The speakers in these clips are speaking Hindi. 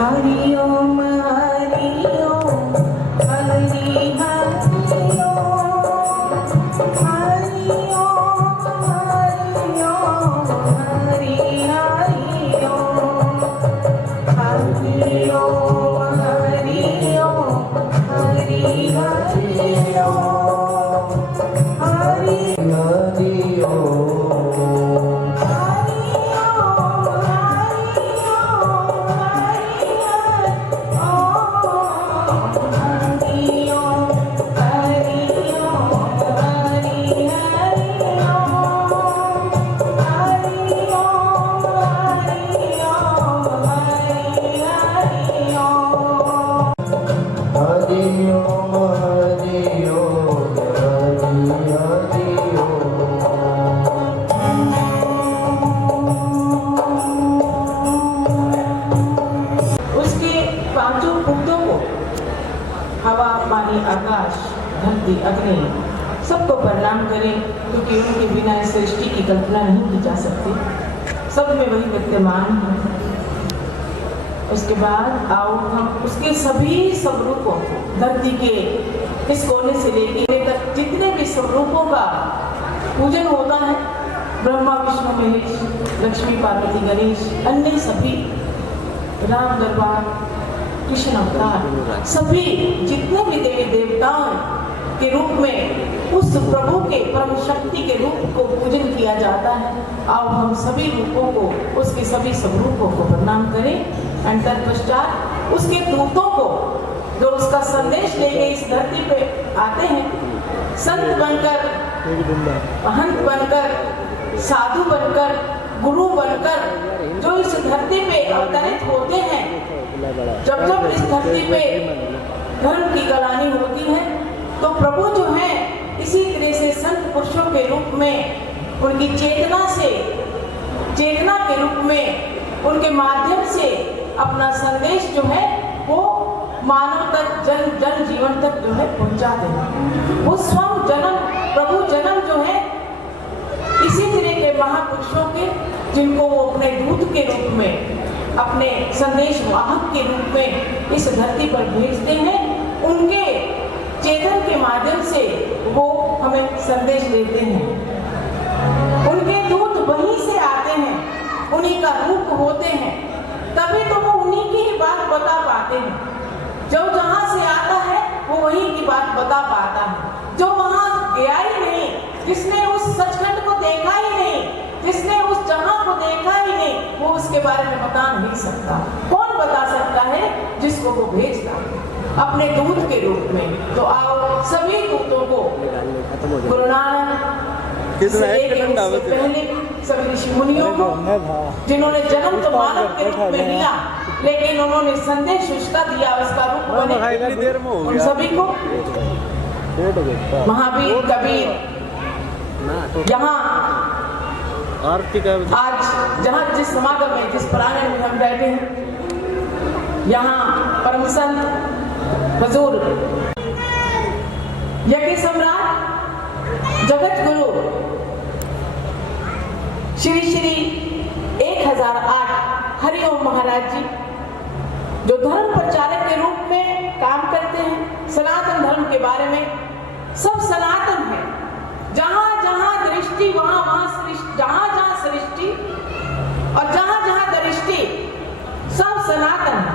हरि ओम हरि ओम हरि हरि ओम हरि ओम हरि ओम हरि हरि ओम हरि ओम हरि ओम हरि हरि ओम हरि हरि ओम हवा, पानी, आकाश, धरती, अग्नि सबको प्रणाम करें, क्योंकि उनके बिना इस सृष्टि की कल्पना नहीं की जा सकती। सब में वही विद्यमान है। उसके बाद आओ हम उसके सभी स्वरूपों, धरती के इस कोने से लेकर जितने भी स्वरूपों का पूजन होता है, ब्रह्मा, विष्णु, महेश, लक्ष्मी, पार्वती, गणेश, अन्य सभी, राम दरबार, कृष्ण अवतार, सभी जितने भी देवी देवताओं के रूप में उस प्रभु के परम शक्ति के रूप को पूजन किया जाता है। आओ हम सभी रूपों को, उसके सभी स्वरूपों को प्रणाम करें। एंड तत्पश्चात उसके दूतों को, जो उसका संदेश लेके इस धरती पे आते हैं, संत बनकर, महंत बनकर, साधु बनकर, गुरु बनकर, जो इस धरती पे अवतरित होते हैं, जब जब इस धरती पे धर्म की गलानी होती है, तो प्रभु जो है इसी तरह से संत पुरुषों के रूप में, उनकी चेतना के रूप में, उनके माध्यम से अपना संदेश जो है वो मानव तक, जन जीवन तक जो है पहुंचा दें। वो स्वयं जन्म, प्रभु जन्म जो है इसी तरह के महापुरुषों के, जिनको वो अपने दूत के रूप में, अपने संदेश वाहक के रूप में इस धरती पर भेजते हैं। उनके चेतन के माध्यम से वो हमें संदेश देते हैं। उनके दूत वहीं से आते हैं, उन्हीं का रूप होते हैं, तभी तो वो उन्हीं की ही बात बता पाते हैं। जो जहाँ से आता है वो वहीं की बात बता पाता है। जो वहाँ गया ही नहीं, जिसने उस सचखंड को देखा ही नहीं, जिसने उस जहां को देखा ही नहीं, वो उसके बारे में बता नहीं सकता। कौन बता सकता है? जिसको वो भेजता है अपने दूत के रूप में। तो आओ सभी दूतों को, गुरु नानक से पहले सभी ऋषि मुनियों को, जिन्होंने जन्म तो मानव के रूप में लिया, लेकिन उन्होंने संदेश उसका दिया, उसका रूप बने, उन सभी को, महावीर, कबीर, यहाँ आज जहाँ जिस समागम में, जिस प्रांगण में हम बैठे हैं, यहाँ परम संत, बुजुर्ग, यज्ञ सम्राट, जगत गुरु श्री श्री 1008 हरिओम महाराज जी, जो धर्म प्रचारक के रूप में काम करते हैं, सनातन धर्म के बारे में, सब सनातन है। जहाँ जहाँ दृष्टि वहाँ वहाँ सृष्टि, जहाँ जहाँ सृष्टि और जहाँ जहाँ दृष्टि, सब सनातन है।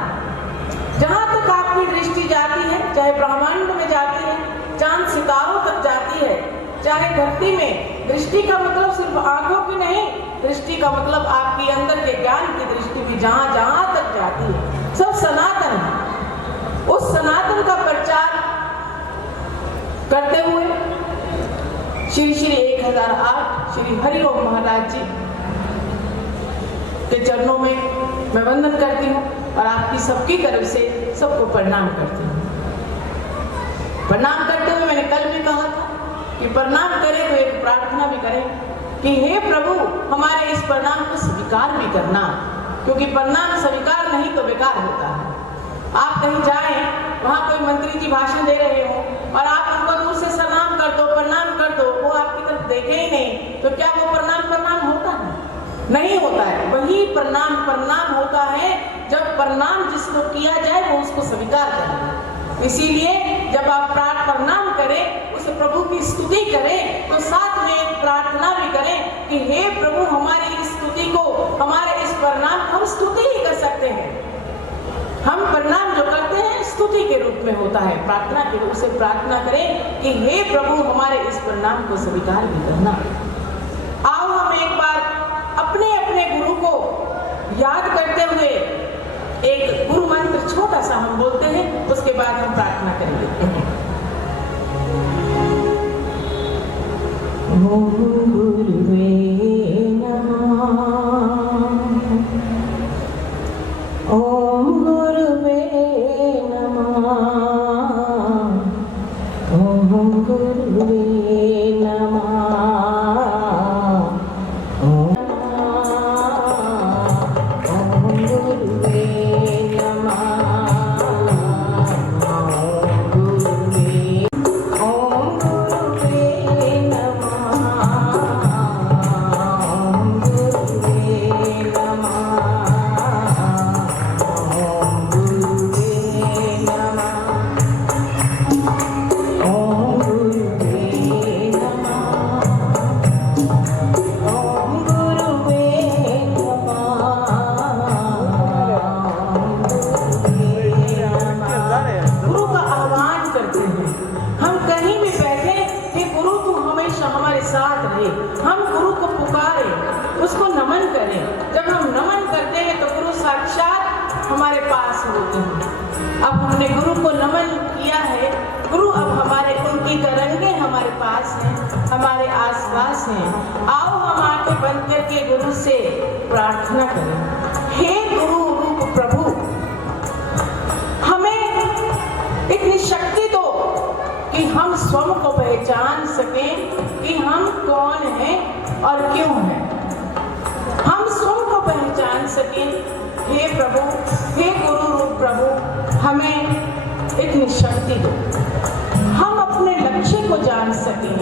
जहाँ तक आपकी दृष्टि जाती है, चाहे ब्रह्मांड में जाती है, चांद सितारों तक जाती है, चाहे धरती में, दृष्टि का मतलब सिर्फ आंखों की नहीं, दृष्टि का मतलब आपके अंदर के ज्ञान की दृष्टि भी जहाँ जहाँ तक जाती है, सब सनातन है। उस सनातन का प्रचार करते हुए श्री श्री 1008 श्री हरिओम महाराज जी के चरणों में मैं वंदन करती हूँ और आपकी सबकी तरफ से सबको प्रणाम करती हूँ। प्रणाम करते हुए मैंने कल भी कहा था कि प्रणाम करें तो एक प्रार्थना भी करें कि हे प्रभु, हमारे इस प्रणाम को स्वीकार भी करना, क्योंकि प्रणाम स्वीकार नहीं तो बेकार होता है। आप कहीं जाएं, वहाँ कोई मंत्री जी भाषण दे रहे हो और आप उनको दूर से सलाम कर दो, प्रणाम कर दो, वो आपकी तरफ देखे ही नहीं, तो क्या वो प्रणाम होता है? नहीं होता है। वही प्रणाम होता है जब प्रणाम जिसको किया जाए वो उसको स्वीकार करे। इसीलिए जब आप प्रणाम करें, उस प्रभु की स्तुति करें, तो साथ में एक प्रार्थना भी करें कि हे प्रभु, हमारी इस स्तुति को, हमारे इस प्रणाम को हम स्तुति ही कर सकते हैं। हम प्रणाम जो करते हैं स्तुति के रूप में होता है, प्रार्थना के रूप से प्रार्थना करें कि हे प्रभु, हमारे इस प्रणाम को स्वीकार भी करना। आओ हम एक बार अपने अपने गुरु को याद करते हुए एक गुरु मंत्र छोटा सा हम बोलते हैं, उसके बाद हम प्रार्थना करेंगे। ओम गुरुवे नमः, ओम गुरुवे नमः, ओम गुरुवे नमः, ओम गुरुवे नमः, ओम गुरुवे उसको नमन करें। जब हम नमन करते हैं तो गुरु साक्षात हमारे पास होते हैं। अब हमने गुरु को नमन किया है, गुरु अब हमारे, उनकी तरंगे हमारे पास हैं, हमारे आसपास हैं। आओ हम आंखें बंद करके गुरु से प्रार्थना करें। हे गुरु रूप प्रभु, हमें इतनी शक्ति दो कि हम स्वयं को पहचान सकें कि हम कौन हैं और क्यों हैं। हम स्वयं को पहचान सकें। हे प्रभु, हे गुरु रूप प्रभु, हमें इतनी शक्ति दो, हम अपने लक्ष्य को जान सकें।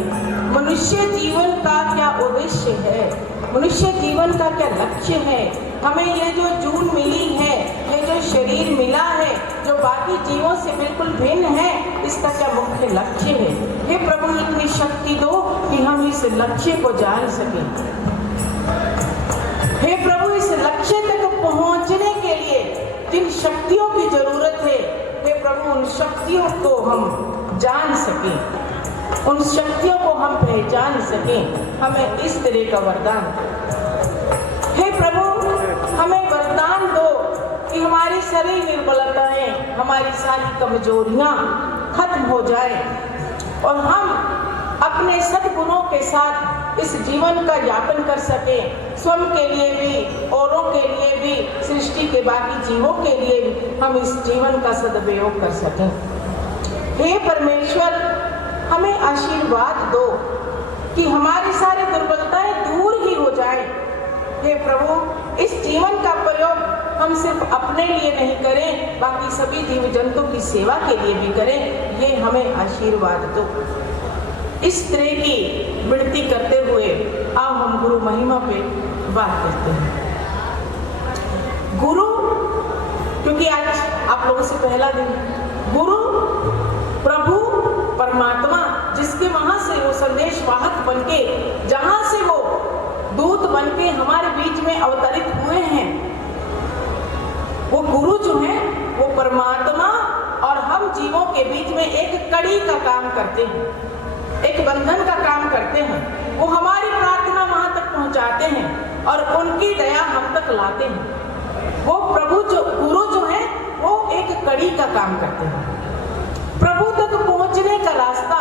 मनुष्य जीवन का क्या उद्देश्य है, मनुष्य जीवन का क्या लक्ष्य है। हमें ये जो जून मिली है, ये जो शरीर मिला है, जो बाकी जीवों से बिल्कुल भिन्न है, इसका क्या मुख्य लक्ष्य है। हे प्रभु, इतनी शक्ति दो कि हम इस लक्ष्य को जान सकें। हे प्रभु, इस लक्ष्य तक पहुंचने के लिए जिन शक्तियों की जरूरत है, हे प्रभु, उन शक्तियों को हम जान सकें, उन शक्तियों को हम पहचान सकें। हमें इस तरह का वरदान, हे प्रभु, हमें वरदान दो कि हमारी सारी निर्बलताएं, हमारी सारी कमजोरियां खत्म हो जाए और हम अपने सद्गुणों के साथ इस जीवन का यापन कर सके, स्वयं के लिए भी, औरों के लिए भी, सृष्टि के बाकी जीवों के लिए भी हम इस जीवन का सदुपयोग कर सकें। हे परमेश्वर, हमें आशीर्वाद दो कि हमारी सारी दुर्बलताएं दूर ही हो जाए। हे प्रभु, इस जीवन का प्रयोग हम सिर्फ अपने लिए नहीं करें, बाकी सभी जीव जंतु की सेवा के लिए भी करें। ये हमें आशीर्वाद दो। इस तरह की विनती करते हुए आओ हम गुरु महिमा पे बात करते हैं। गुरु, क्योंकि आज आप लोगों से पहला दिन, गुरु प्रभु परमात्मा, जिसके वहां से वो संदेश वाहक बनके, जहां से वो दूत बनके हमारे बीच में अवतरित हुए हैं, वो गुरु जो है वो परमात्मा और हम जीवों के बीच में एक कड़ी का काम करते हैं, एक बंधन का काम करते हैं। वो हमारी प्रार्थना वहां तक पहुंचाते हैं और उनकी दया हम तक लाते हैं। वो प्रभु जो, गुरु जो है वो एक कड़ी का काम करते हैं। प्रभु तक पहुंचने का रास्ता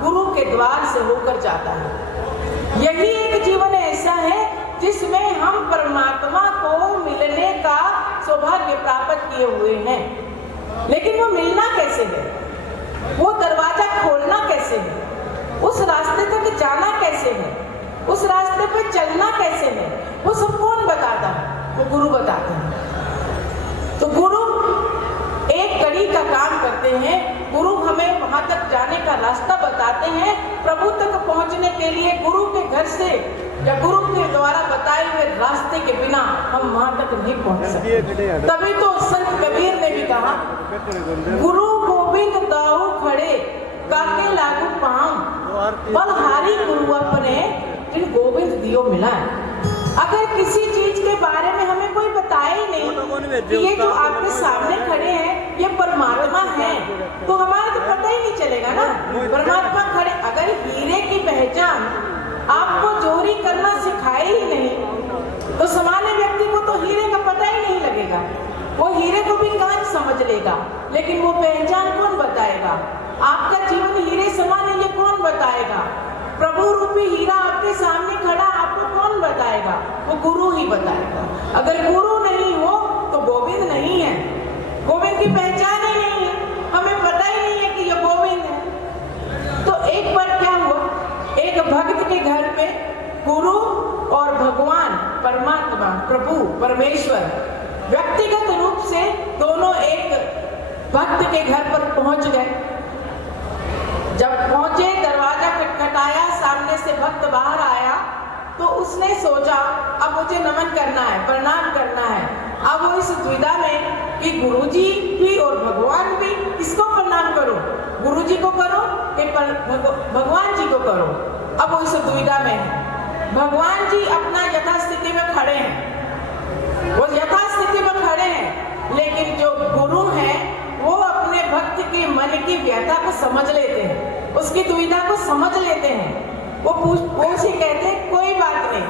गुरु के द्वार से होकर जाता है। यही एक जीवन ऐसा है जिसमें हम परमात्मा को मिलने का सौभाग्य प्राप्त किए हुए हैं। लेकिन वो मिलना कैसे है, वो दरवाजा खोलना कैसे है, उस रास्ते तक जाना कैसे है, उस रास्ते पे चलना कैसे है, वो सब कौन बताता है? वो गुरु बताते हैं। तो गुरु एक कड़ी का काम करते हैं। गुरु हमें वहां तक जाने का रास्ता बताते हैं। प्रभु तक पहुंचने के लिए गुरु के घर से या गुरु के द्वारा बताए हुए रास्ते के बिना हम वहां तक नहीं पहुंच सकते। तभी तो संत कबीर ने भी कहा, गुरु गोविंद दाऊ खड़े काके लागू पाम बलहारी गुरु अपने जिन गोविंद दियो मिला। अगर किसी चीज के बारे में हमें कोई बताए ही नहीं कि ये जो आपके सामने खड़े हैं ये परमात्मा है, तो हमारे तो पता ही नहीं चलेगा ना परमात्मा खड़े। अगर हीरे की पहचान आपको चोरी करना सिखाए ही नहीं तो सामान्य व्यक्ति को तो हीरे का पता ही नहीं लगेगा। वो हीरे को भी कांच समझ लेगा, लेकिन वो पहचान कौन बताएगा? आपका जीवन हीरे समान है ये कौन बताएगा? प्रभु रूपी हीरा आपके सामने खड़ा, आपको कौन बताएगा? वो गुरु ही बताएगा। अगर गुरु नहीं हो तो गोविंद नहीं है, गोविंद की पहचान ही नहीं है, हमें पता ही नहीं है कि ये गोविंद है। तो एक बार क्या हुआ, एक भक्त के घर पे गुरु और भगवान परमात्मा प्रभु परमेश्वर व्यक्तिगत रूप से दोनों एक भक्त के घर पर पहुंच गए। जब पहुंचे, दरवाजा खटखटाया, सामने से भक्त बाहर आया तो उसने सोचा अब मुझे नमन करना है, प्रणाम करना है। अब वो इस दुविधा में कि गुरुजी भी और भगवान भी, किसको प्रणाम करो? गुरुजी को करो कि भगवान जी को करो? अब वो इस दुविधा में है। भगवान जी अपना यथास्थिति में खड़े हैं, वो यथास्थिति में खड़े हैं, लेकिन जो गुरु हैं वो अपने भक्त के मन की व्यथा को समझ लेते हैं, उसकी दुविधा को समझ लेते हैं। वो उसे कहते हैं कोई बात नहीं,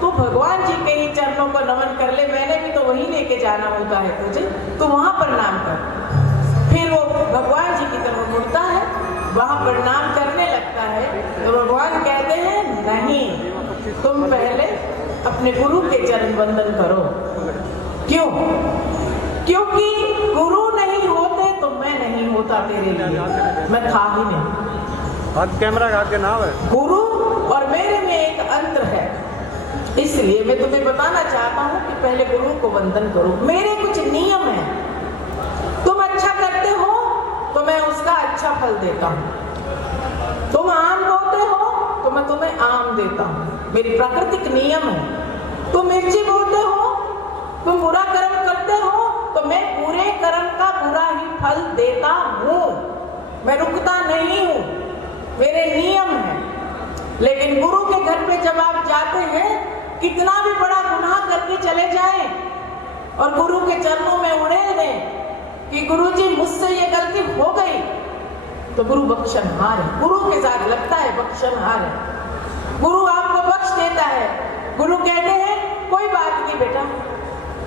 तू भगवान जी के ही चरणों को नमन कर ले, मैंने भी तो वही लेके जाना होता है तुझे, तू वहां प्रणाम कर। फिर वो भगवान जी की तरफ मुड़ता है, वहां प्रणाम करने लगता है तो भगवान कहते हैं नहीं, तुम पहले अपने गुरु के चरण वंदन करो। क्यों? क्योंकि गुरु नहीं होते तो मैं नहीं होता तेरे लिए, मैं था ही नहीं। हाथ कैमरा का आगे नाम है। गुरु और मेरे में एक अंतर है, इसलिए मैं तुम्हें बताना चाहता हूँ कि पहले गुरु को वंदन करो। मेरे कुछ नियम हैं, तुम अच्छा करते हो तो मैं उसका अच्छा फल देता हूँ, तुम आम बोते हो तो मैं तुम्हें आम देता हूँ, मेरी प्राकृतिक नियम है। तुम मिर्ची बोते हो, तुम बुरा कर्म करते हो तो मैं बुरे कर्म का बुरा ही फल देता हूँ, मैं रुकता नहीं हूँ, मेरे नियम है। लेकिन गुरु के घर पे जब आप जाते हैं, कितना भी बड़ा गुनाह करके चले जाएं और गुरु के चरणों में उड़ेल दें कि गुरुजी मुझसे ये गलती हो गई, तो गुरु बख्शनहार है। गुरु के साथ लगता है बख्शनहार है, गुरु आपको बख्श देता है। गुरु कहते हैं कोई बात नहीं बेटा,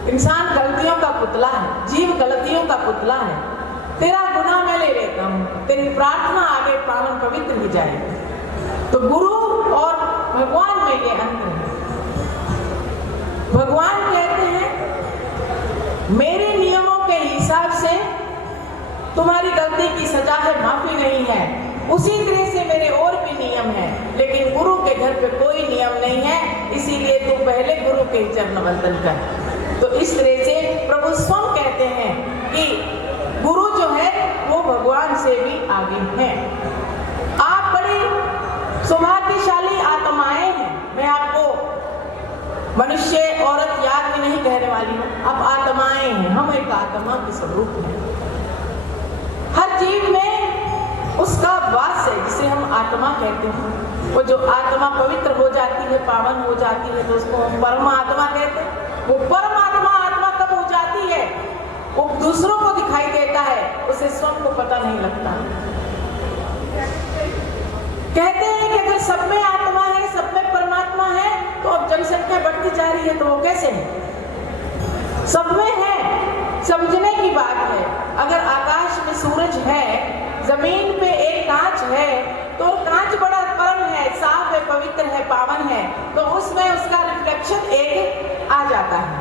इंसान गलतियों का पुतला है, जीव गलतियों का पुतला है, तेरा गुनाह मैं ले लेता हूँ, तेरी प्रार्थना आगे पावन पवित्र ही जाएगी। तो गुरु और भगवान में ये अंतर है। भगवान कहते हैं मेरे नियमों के हिसाब से तुम्हारी गलती की सजा है, माफी नहीं है, उसी तरह से मेरे और भी नियम हैं, लेकिन गुरु के घर पे कोई नियम नहीं है, इसीलिए तू पहले गुरु के चरण वंदन कर। तो इस तरह से प्रभु स्वयं कहते हैं कि गुरु जो है वो भगवान से भी आगे है। आप बड़ी सौभाग्यशाली आत्माएं हैं। मैं आपको मनुष्य औरत याद भी नहीं कहने वाली हूँ, आप आत्माएं हैं, हम एक आत्मा के स्वरूप हैं। हर जीव में उसका वास है जिसे हम आत्मा कहते हैं। वो जो आत्मा पवित्र हो जाती है, पावन हो जाती है, तो उसको हम परमात्मा कहते हैं। वो परमात्मा आत्मा कब हो जाती है? वो दूसरों को दिखाई देता है, उसे स्वयं को पता नहीं लगता। कहते हैं कि अगर सब में आत्मा है, सब में परमात्मा है, तो अब जनसंख्या बढ़ती जा रही है, तो वो कैसे है? सब में है, समझने की बात है। अगर आकाश में सूरज है, जमीन पे एक कांच है, तो कांच बड़ा परम है, साफ है, पवित्र है, पावन है, तो उसमें उसका रिफ्लेक्शन एक आ जाता है।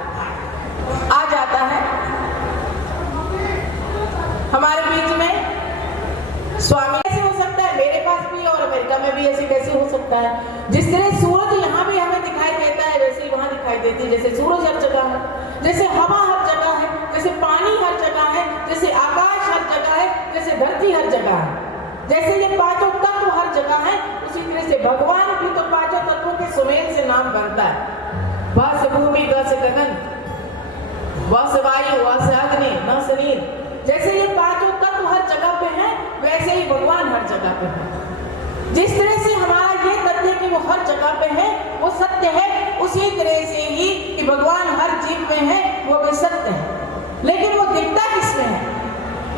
हमारे बीच में स्वामी कैसे हो सकता है? मेरे पास भी और अमेरिका में भी ऐसे कैसे हो सकता है? जिस तरह सूरज यहाँ भी हमें दिखाई देता है, वैसे ही वहाँ दिखाई देती है। जैसे सूरज हर जगह है, जैसे हवा हर जगह है, जैसे पानी हर जगह है, जैसे आकाश हर जगह है, जैसे धरती हर जगह है, जैसे ये पांचों तत्व हर जगह है, उसी तरह से भगवान भी तो पांचों तत्वों के सुमेल से नाम बनता है। व से भूमि, ग से गगन, व से वायु, व से अग्नि, न शरीर। जैसे ये पांचों तत्व हर जगह पे हैं, वैसे ही भगवान हर जगह पे है। जिस तरह से हमारा ये तथ्य कि वो हर जगह पे है वो सत्य है, उसी तरह से ही कि भगवान हर जीव में है वो भी सत्य है। लेकिन वो दिखता किसमें है?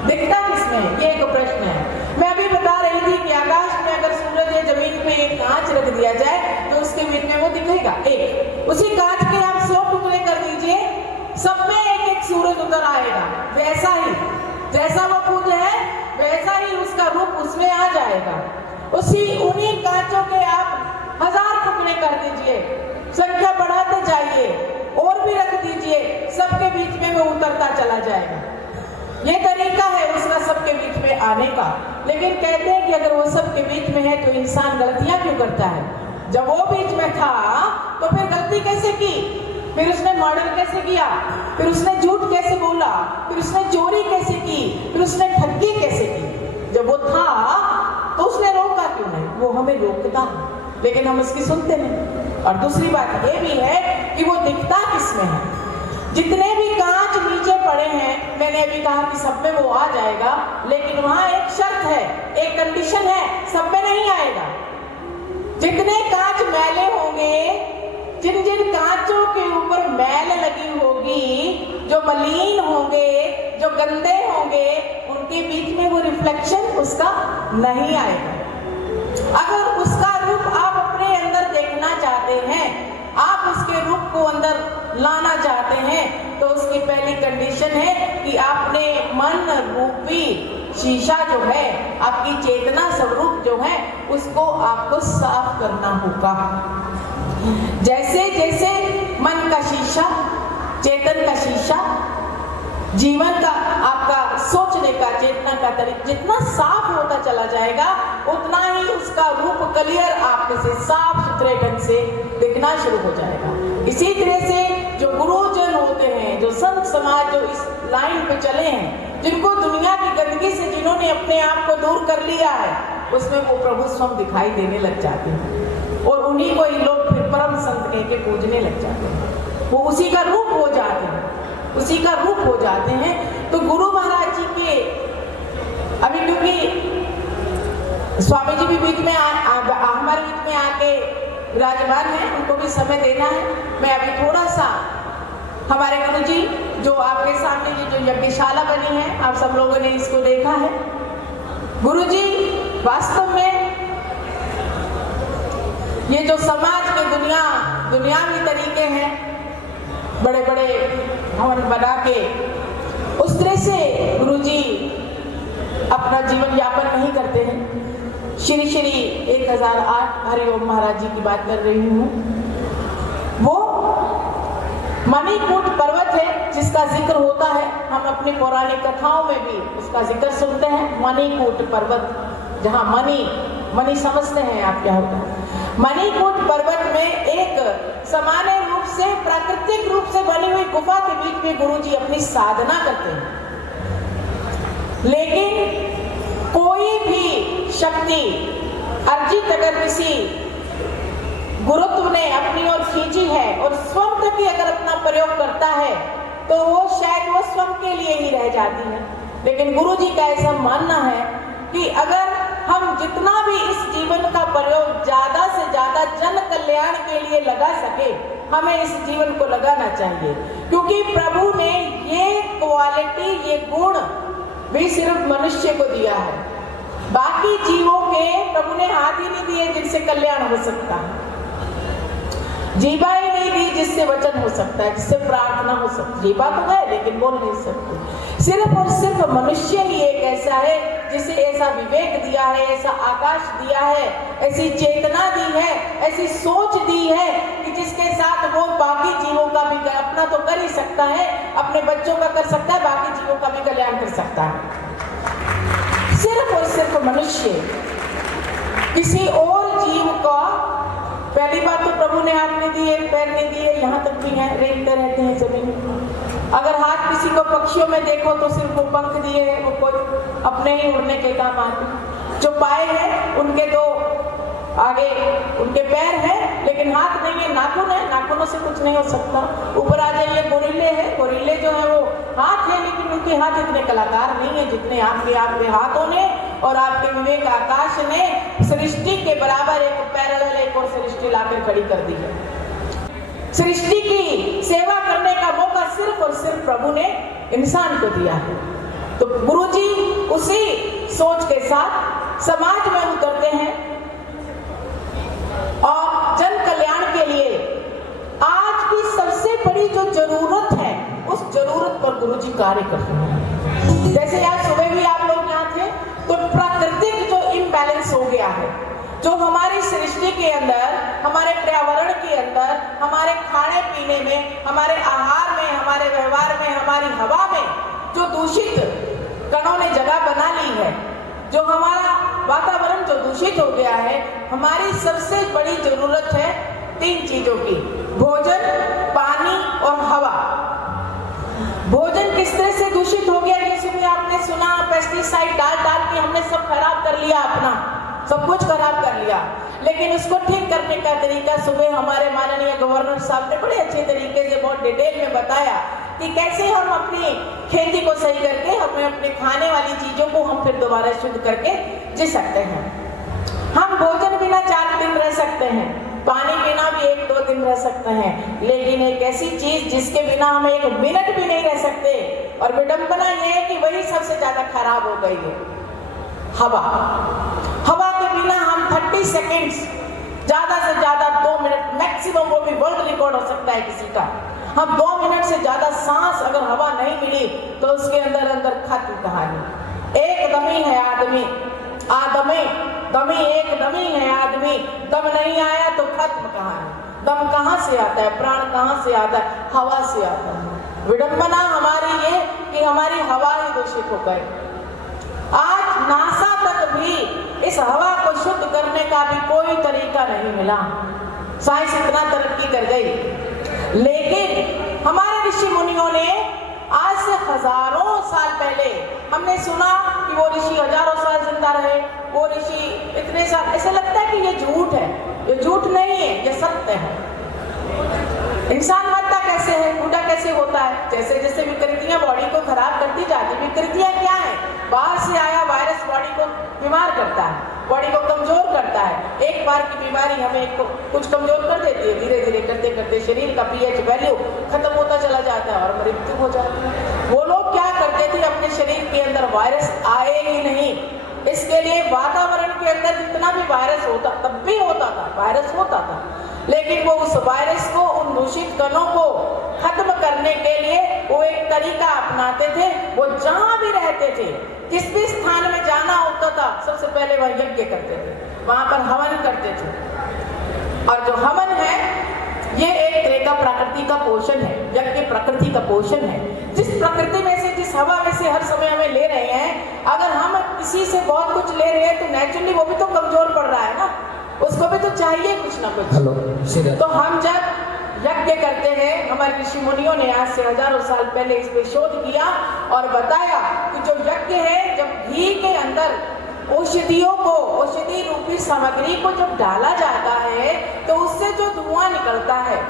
दिखता किसमें है? ये एक प्रश्न है। मैं अभी बता रही थी कि आकाश में अगर सूरज या जमीन पे एक कांच रख दिया जाए तो उसके बीच में वो दिखेगा एक। उसी कांच के आप 100 टुकड़े कर दीजिए, सब में एक एक सूरज उतर आएगा। वैसा ही जैसा वो खुद है वैसा ही उसका रूप उसमें आ जाएगा। उन्हीं कांचों के आप 1000 टुकड़े कर दीजिए, संख्या बढ़ाते जाइए और भी रख दीजिए, सबके बीच में वो उतरता चला जाएगा। ये तरीका है उसका सबके बीच में आने का। लेकिन कहते हैं कि अगर वो सबके बीच में है तो इंसान गलतियां क्यों करता है? जब वो बीच में था तो फिर गलती कैसे की? फिर उसने मर्डर कैसे किया? फिर उसने झूठ कैसे बोला? फिर उसने चोरी कैसे की? फिर उसने ठगी कैसे की? जब वो था तो उसने रोका क्यों नहीं? वो हमें रोकता है लेकिन हम उसकी सुनते नहीं। और दूसरी बात ये भी है कि वो दिखता किसमें है? जितने भी कांच नीचे पड़े हैं, मैंने अभी कहा कि सब में वो आ जाएगा, लेकिन वहां एक शर्त है, एक कंडीशन है, सब में नहीं आएगा। जितने कांच मैले होंगे, जिन जिन कांचों के ऊपर मैल लगी होगी, जो मलिन होंगे, जो गंदे होंगे, उनके बीच में वो रिफ्लेक्शन उसका नहीं आएगा। अगर उसका रूप आप अपने अंदर देखना चाहते हैं, आप उसके रूप को अंदर लाना चाहते हैं, तो उसकी पहली कंडीशन है कि आपने मन रूपी शीशा जो है, आपकी चेतना स्वरूप जो है, उसको आपको साफ करना होगा। जैसे जैसे मन का शीशा, चेतन का शीशा, जीवन का आपका सोचने का, चेतना का तरीका जितना साफ होता चला जाएगा, उतना ही उसका रूप क्लियर आप में से साफ सुथरे ढंग से दिखना शुरू हो जाएगा। इसी तरह से जो गुरुजन होते हैं, जो संत समाज जो इस लाइन पे चले हैं, जिनको दुनिया की गंदगी से जिन्होंने अपने आप को दूर कर लिया है, उसमें वो प्रभु स्वयं दिखाई देने लग जाते हैं और उन्हीं को ही लोग फिर परम संत कह के पूजने लग जाते हैं। वो उसी का रूप हो जाते हैं, उसी का रूप हो जाते हैं। तो गुरु महाराज जी के अभी, क्योंकि स्वामी जी भी बीच में हमारे बीच में आके विराजमान है, उनको भी समय देना है। मैं अभी थोड़ा सा हमारे गुरु जी जो आपके सामने ये जो यज्ञशाला बनी है, आप सब लोगों ने इसको देखा है। गुरु जी वास्तव में ये जो समाज के दुनियावी तरीके हैं, बड़े बड़े भवन बना के, उस तरह से गुरुजी अपना जीवन यापन नहीं करते हैं। श्री श्री 1008 हरिओम महाराज जी की बात कर रही हूँ। वो मणिकूट पर्वत है जिसका जिक्र होता है, हम अपनी पौराणिक कथाओं में भी उसका जिक्र सुनते हैं। मणिकूट पर्वत, जहाँ मणि समझते हैं आप क्या होता है। मणिकूट पर्वत में एक सामान्य रूप से, प्राकृतिक रूप से बनी हुई गुफा के बीच में गुरुजी अपनी साधना करते हैं। लेकिन कोई भी शक्ति अर्जित अगर किसी गुरुत्व ने अपनी ओर खींची है और स्वयं तक ही अगर अपना प्रयोग करता है, तो वो शायद वो स्वयं के लिए ही रह जाती है। लेकिन गुरुजी का ऐसा मानना है कि अगर हम जितना भी इस जीवन का प्रयोग ज्यादा से ज्यादा जन कल्याण के लिए लगा सके, हमें इस जीवन को लगाना चाहिए। क्योंकि प्रभु ने ये क्वालिटी, ये गुण भी सिर्फ मनुष्य को दिया है। बाकी जीवों के प्रभु ने हाथ ही नहीं दिए जिनसे कल्याण हो सकता है, जीवा ही नहीं दी जिससे वचन हो सकता है, जिससे प्रार्थना हो सकती है। जीवा तो है लेकिन बोल नहीं सकती। सिर्फ और सिर्फ मनुष्य ही एक ऐसा है जिसे ऐसा विवेक दिया है, ऐसा आकाश दिया है, ऐसी चेतना दी है, ऐसी सोच दी है कि जिसके साथ वो बाकी जीवों का भी अपना तो कर ही सकता है, अपने बच्चों का कर सकता है, बाकी जीवों का भी कल्याण कर सकता है। सिर्फ और सिर्फ मनुष्य, किसी और जीव का पहली बात तो प्रभु ने हाथ नहीं दिए, पैर नहीं दिए, यहाँ तक भी हैं, रेंगते रहते हैं जमीन। अगर हाथ किसी को पक्षियों में देखो तो सिर्फ वो पंख दिए हैं, वो कोई अपने ही उड़ने के काम आते। जो पाए हैं उनके तो आगे उनके पैर हैं, लेकिन हाथ नहीं है, नाखून है, नाखूनों से कुछ नहीं हो सकता। ऊपर आ जाइए, गोरिल्ले हैं, गोरिल्ले जो है वो हाथ है, लेकिन उनके हाथ इतने कलाकार नहीं है जितने आपके हाथों ने और आपके विवेक आकाश ने सृष्टि के बराबर एक पैरेलल एक और सृष्टि लाकर खड़ी कर दी है। सृष्टि की सेवा करने का मौका सिर्फ और सिर्फ प्रभु ने इंसान को दिया है। तो गुरुजी उसी सोच के साथ समाज में उतरते हैं और जन कल्याण के लिए आज की सबसे बड़ी जो जरूरत है उस जरूरत पर गुरुजी कार्य कर रहे हैं। जैसे आज सुबह भी आप लोग यहाँ थे, तो प्राकृतिक जो इम्बैलेंस हो गया है, जो हमारी सृष्टि के अंदर, हमारे पर्यावरण के अंदर, हमारे खाने पीने में, हमारे आहार में, हमारे व्यवहार में, हमारी हवा में जो दूषित कणों ने जगह बना ली है, जो हमारा वातावरण जो दूषित हो गया है, हमारी सबसे बड़ी जरूरत है 3 चीजों की: भोजन, पानी और हवा। भोजन किस तरह से दूषित हो गया, ये सुबह आपने सुना, पेस्टिसाइड डाल के हमने सब खराब कर लिया, अपना सब कुछ खराब कर लिया। लेकिन उसको ठीक करने का तरीका सुबह हमारे माननीय गवर्नर साहब ने बड़े अच्छे तरीके से बहुत डिटेल में बताया कि कैसे हम अपनी खेती को सही करके हमें अपने खाने वाली चीजों को हम फिर दोबारा शुद्ध करके जी सकते हैं। हम भोजन बिना 4 दिन रह सकते हैं, पानी बिना भी 1-2 दिन रह सकते हैं, लेकिन एक ऐसी चीज जिसके बिना हम 1 मिनट भी नहीं रह सकते, और विडंबना यह है कि वही सबसे ज्यादा खराब हो गई है, हवा। हवा के बिना हम 30 सेकेंड्स, ज्यादा से ज्यादा 2 मिनट मैक्सिमम, वो भी वर्ल्ड रिकॉर्ड हो सकता है किसी का, हम 2 मिनट से ज्यादा सांस अगर हवा नहीं मिली तो उसके अंदर खत्म कहानी। एक दमी है आदमी, दमी एक दमी है आदमी, दम नहीं आया तो खत्म कहानी। दम कहाँ से आता है, प्राण कहाँ से आता है? हवा से आता है। विडंबना हमारी ये कि हमारी हवा ही दूषित हो गई। आज नासा तक भी इस हवा को शुद्ध करने का भी कोई तरीका नहीं मिला। साइंस इतना तरक्की कर गई, लेकिन हमारे ऋषि मुनियों ने आज से हजारों साल पहले हमने सुना कि वो ऋषि हजारों साल जिंदा रहे, वो ऋषि इतने साल, ऐसा लगता है कि ये झूठ है। ये झूठ नहीं है, ये सत्य है। इंसान मरता कैसे है, बूढ़ा कैसे होता है? जैसे जैसे विकृतियां बॉडी को खराब करती जाती। विकृतियां क्या है? बाहर से आया वायरस बॉडी को बीमार करता है, बॉडी को कमजोर करता है। एक बार की बीमारी हमें कुछ कमजोर कर देती है, धीरे धीरे करते करते शरीर का पीएच वैल्यू खत्म होता चला जाता है और मृत्यु हो जाती है। वो लोग क्या करते थे, अपने शरीर के अंदर वायरस आए ही नहीं, इसके लिए वातावरण के अंदर जितना भी वायरस होता, तब भी होता था, वायरस होता था, लेकिन वो उस वायरस को, उन दूषित कणों को खत्म करने के लिए वो एक तरीका अपनाते थे। वो जहां भी रहते थे, जिस भी स्थान में जाना होता था, सबसे पहले वह यज्ञ करते थे, वहां पर हवन करते थे। और जो हवन है ये एक तरह का प्रकृति का पोषण है, यज्ञ प्रकृति का पोषण है। जिस प्रकृति में से, जिस हवा में से हर समय हमें ले रहे हैं, अगर हम किसी से बहुत कुछ ले रहे हैं तो नेचुरली वो भी तो कमजोर पड़ रहा है ना, उसको भी तो चाहिए कुछ ना कुछ। तो हम जब यज्ञ करते हैं, हमारे ऋषि मुनियों ने आज से हजारों साल पहले इस पे शोध किया और बताया कि जो यज्ञ है, जब घी के अंदर औषधियों को, औषधि रूपी सामग्री को जब डाला जाता है तो उससे जो धुआं निकलता है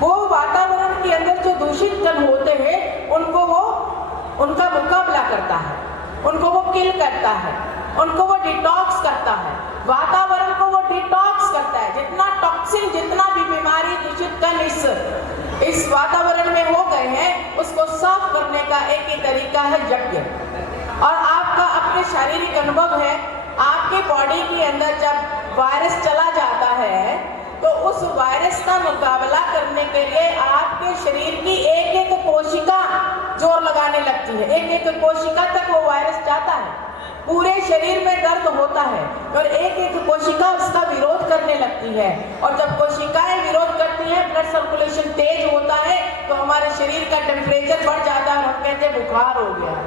वो वातावरण के अंदर जो दूषित कण होते हैं उनको वो, उनका मुकाबला करता है, उनको वो किल करता है, उनको वो डिटॉक्स करता है, वातावरण को वो डिटॉक्स करता है। जितना टॉक्सिन, जितना भी बीमारी, दूषित कण इस वातावरण में हो गए हैं, उसको साफ करने का एक ही तरीका है यज्ञ। और आपका अपने शारीरिक अनुभव है, आपके बॉडी के अंदर जब वायरस चला जाता है तो उस वायरस का मुकाबला करने के लिए आपके शरीर की एक एक कोशिका जोर लगाने लगती है। एक एक कोशिका तक वो वायरस जाता है, पूरे शरीर में दर्द होता है और एक एक कोशिका उसका विरोध करने लगती है। और जब कोशिकाएं विरोध करती हैं, ब्लड सर्कुलेशन तेज होता है तो हमारे शरीर का टेम्परेचर बढ़ जाता है और हम कहते हैं बुखार हो गया।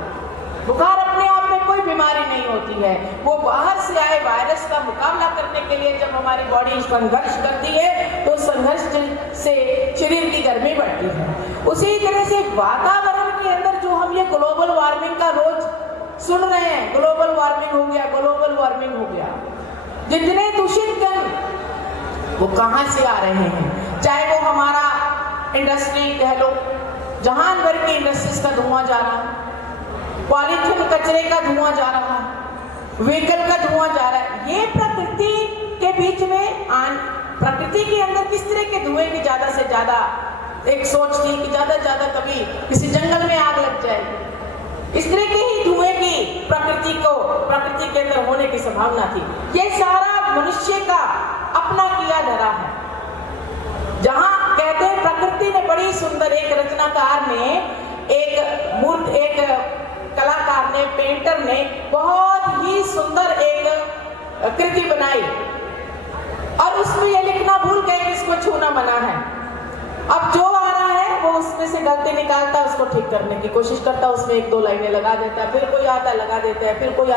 बुखार अपने आप में कोई बीमारी नहीं होती है, वो बाहर से आए वायरस का मुकाबला करने के लिए जब हमारी बॉडी संघर्ष करती है तो संघर्ष से शरीर की गर्मी बढ़ती है। उसी तरह से वातावरण के अंदर जो हम ये ग्लोबल वार्मिंग का रोज सुन रहे हैं ग्लोबल वार्मिंग हो गया, ग्लोबल वार्मिंग हो गया। जितने दूषित कण वो कहाँ से आ रहे हैं? चाहे वो हमारा इंडस्ट्री कह लो, जहान भर के इंडस्ट्रीज का धुआं जा रहा है, पॉलीथीन कचरे का धुआं जा रहा है, व्हीकल का धुआं जा रहा है। ये प्रकृति के बीच में प्रकृति के अंदर किस तरह के धुएं की ज्यादा से ज्यादा एक सोच थी कि ज्यादा से ज्यादा कभी किसी जंगल में आग लग जाएगी। इस तरह के ही धुएं की प्रकृति के अंदर होने की संभावना थी। ये सारा मनुष्य का अपना किया धरा है। जहां कहते हैं प्रकृति ने बड़ी सुंदर, एक रचनाकार ने, एक कलाकार ने, पेंटर ने बहुत ही सुंदर एक कृति बनाई और उसमें ये लिखना भूल गए कि इसको छूना मना है। अब जो आ रहा है वो उसमें से गलती निकालता है, उसको ठीक करने की कोशिश करता है, उसमें एक दो लाइनें लगा देता है, फिर कोई आता है लगा देता है, फिर कोई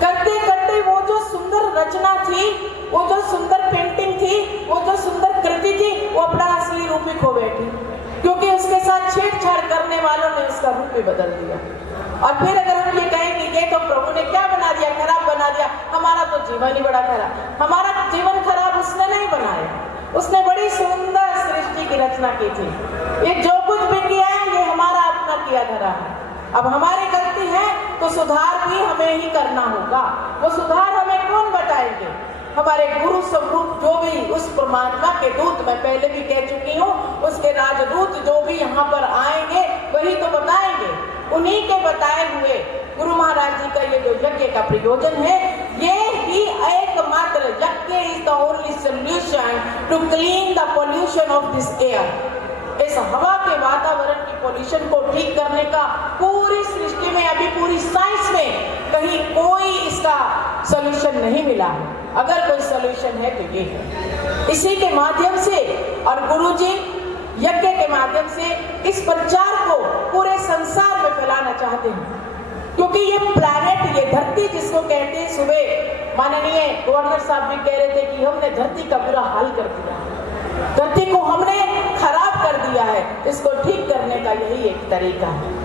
करते करते वो जो सुंदर रचना थी, वो जो सुंदर पेंटिंग थी, वो जो सुंदर कृति थी, वो अपना असली रूप ही खो बैठी, क्योंकि उसके साथ छेड़छाड़ करने वालों ने उसका रूप ही बदल दिया। और फिर अगर हम ये कहें कि ये तो प्रभु ने क्या बना दिया, खराब बना दिया, हमारा तो जीवन ही बड़ा खराब। हमारा जीवन खराब उसने नहीं बनाया, उसने बड़ी सुंदर सृष्टि की रचना की थी। ये जो कुछ भी किया है ये हमारा अपना किया धरा है। अब हमारी गलती है तो सुधार भी हमें ही करना होगा। वो सुधार हमें कौन बताएंगे? हमारे गुरु स्वरूप जो भी उस परमात्मा के दूत, मैं पहले भी कह चुकी हूँ, उसके राजदूत जो भी यहाँ पर आएंगे वही तो बताएंगे। उन्हीं के बताए हुए गुरु महाराज जी का ये जो यज्ञ का प्रयोजन है, ये ही एकमात्र यज्ञ is the only solution to clean the pollution of this air. इस हवा के वातावरण की पोल्यूशन को ठीक करने का पूरी सृष्टि में, अभी पूरी साइंस में कहीं कोई इसका सॉल्यूशन नहीं मिला है। अगर कोई सॉल्यूशन है तो ये है। इसी के माध्यम से और गुरुजी यज्ञ के माध्यम से इस प्रचार को पूरे संसार में फैलाना चाहते हैं, क्योंकि ये प्लैनेट, ये धरती जिसको कहते हैं, सुबह माननीय गवर्नर साहब भी कह रहे थे कि हमने धरती का बुरा हाल कर दिया, धरती को हमने खराब कर दिया है। इसको ठीक करने का यही एक तरीका है।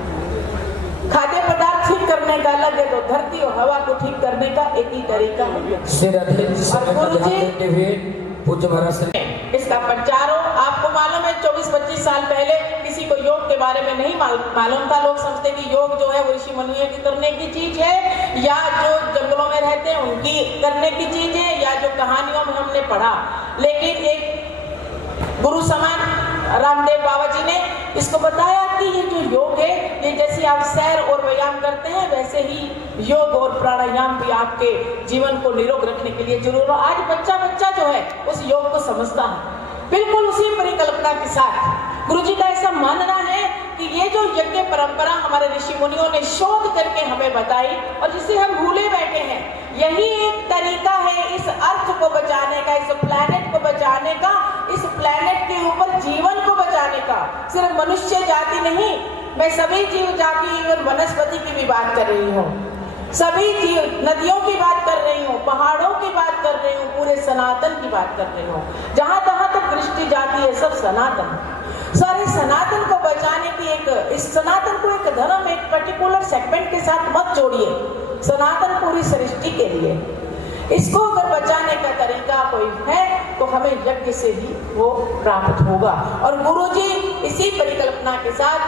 खाद्य पदार्थ ठीक करने का अलग है, तो धरती और हवा को ठीक करने का एक ही तरीका है। पूज्य महाराज इसका प्रचार हो। आपको मालूम है 24-25 साल पहले किसी को योग के बारे में नहीं मालूम था। लोग समझते कि योग जो है वो ऋषि मुनियों की करने की चीज है, या जो जंगलों में रहते हैं उनकी करने की चीज है, या जो कहानियों में हमने पढ़ा। लेकिन एक गुरु समान रामदेव बाबा जी ने इसको बताया कि ये जो योग है, ये जैसे आप सैर और व्यायाम करते हैं, वैसे ही योग और प्राणायाम भी आपके जीवन को निरोग रखने के लिए जरूर। आज बच्चा जो है उस योग को समझता है, बिल्कुल उसी परिकल्पना के साथ। गुरुजी का ऐसा मानना है कि ये जो यज्ञ परंपरा हमारे ऋषि मुनियों ने शोध करके हमें बताई और जिसे हम भूले बैठे हैं, यही एक तरीका है इस अर्थ को बचाने का, इस प्लैनेट को बचाने का, इस प्लैनेट के ऊपर जीवन को बचाने का। सिर्फ मनुष्य जाति नहीं, मैं सभी जीव जाति और वनस्पति की भी बात कर रही हूँ, सभी जीव, नदियों की बात कर रही हूँ, पहाड़ों की बात कर रही हूँ, पूरे सनातन की बात कर रही हूँ। जहाँ तहाँ तक दृष्टि जाती है, सब सनातन। सारे सनातन को बचाने की इस सनातन को एक धर्म, एक पर्टिकुलर सेगमेंट के साथ मत जोड़िए। सनातन पूरी सृष्टि के लिए। इसको अगर बचाने का तरीका कोई है तो हमें यज्ञ से ही वो प्राप्त होगा। और गुरुजी इसी परिकल्पना के साथ,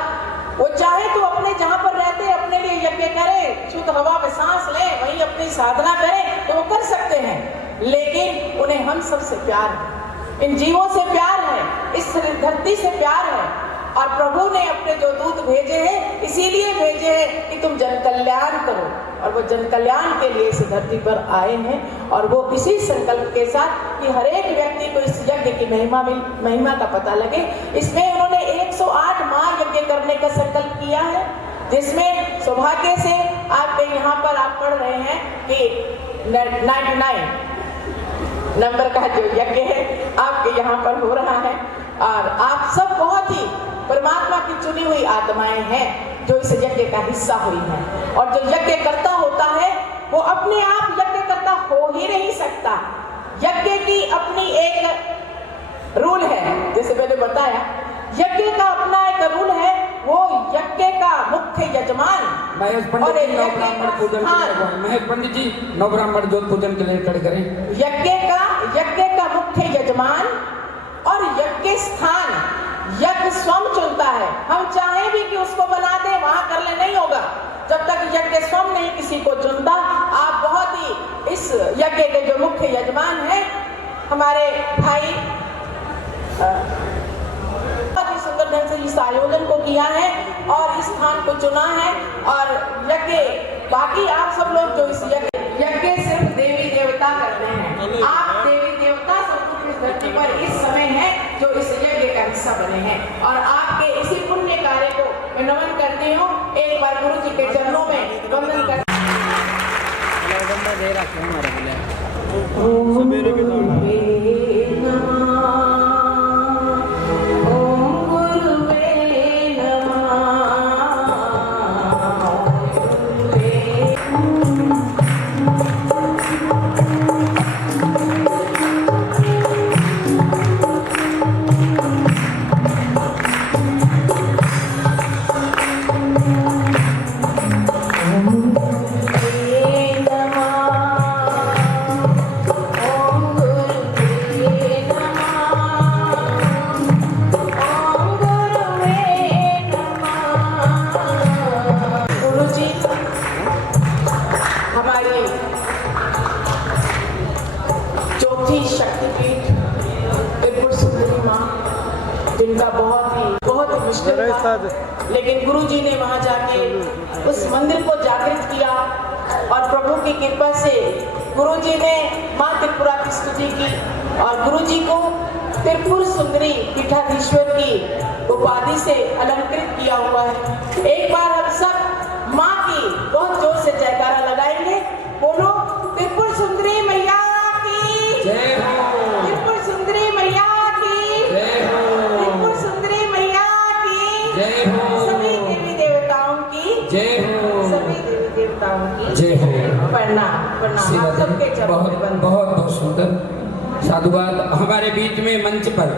वो चाहे तो अपने जहाँ पर रहते हैं अपने लिए यज्ञ करें, शुद्ध हवा में सांस लें, वहीं अपनी साधना करें, तो वो कर सकते हैं। लेकिन उन्हें हम सबसे प्यार है, इन जीवों से प्यार है, इस धरती से प्यार है। और प्रभु ने अपने जो दूत भेजे हैं, इसीलिए भेजे हैं कि तुम जन कल्याण करो। और वो जन कल्याण के लिए इस धरती पर आए हैं, और वो इसी संकल्प के साथ कि हर एक व्यक्ति को इस यज्ञ की महिमा का पता लगे। इसमें उन्होंने 108 महायज्ञ करने का संकल्प किया है, जिसमें सौभाग्य से आपके यहाँ पर आप पढ़ रहे हैं कि 99 नंबर का जो यज्ञ है आपके यहाँ पर हो रहा है। और आप सब बहुत ही परमात्मा की चुनी हुई आत्माएं हैं जो इस यज्ञ का हिस्सा हुई हैं। और जो यज्ञ करता होता है वो अपने आप यज्ञ करता हो ही नहीं सकता। यज्ञ की अपनी एक रूल है, जैसे मैंने बताया, यज्ञ का अपना एक रूल है। वो यज्ञ का मुख्य यजमान महेश पंडित और जी नौ यज्ञ ब्राह्मण का पूजन के लिए स्थान, आगवान। महेश पंडित जी नौ ब्राह्मण ज्योत पूजन के लिए खड़े करें। यज्ञ का मुख्य यजमान और यज्ञ स्थान यज्ञ स्वयं चुनता है। हम चाहें भी कि उसको बना दे, वहां कर ले, नहीं होगा जब तक यज्ञ स्वयं नहीं किसी को चुनता। आप बहुत ही इस यज्ञ के जो मुख्य यजमान हैं हमारे भाई, बहुत ही सुंदर ढंग से इस आयोजन को किया है और इस स्थान को चुना है। और यज्ञ बाकी आप सब लोग जो इस यज्ञ सिर्फ देवी देवता करते हैं, आप देवी देवता सब इस धरती पर इस समय है जो इस यज्ञ का हिस्सा बने हैं। और आपके इसी पुण्य कार्य को मैं नमन करती हूँ। एक बार गुरु जी के चरणों में वंदन कर सवेरे के जिनका बहुत ही मुश्किल था, लेकिन गुरु जी ने वहां जाके उस मंदिर को जागृत किया और प्रभु की कृपा से गुरु जी ने मां त्रिपुरा की स्तुति की और गुरु जी को त्रिपुर सुंदरी पीठाधीश्वर की उपाधि से अलंकृत किया हुआ है। एक बार हम सब मां की बहुत जोर से जयकारा लगाएंगे। बोलो त्रिपुर सुंदरी मैया की जय हो। त्रिपुर सुंदरी मैया की जय हो। त्रिपुर सुंदरी मैया की जय हो। सभी देवी देवताओं की जय हो। सभी देवी देवताओं की जय हो। प्रणाम प्रणाम। आप सबके चरणों में बहुत वंदन। बहुत बहुत सुंदर साधुवाद। हमारे बीच में मंच पर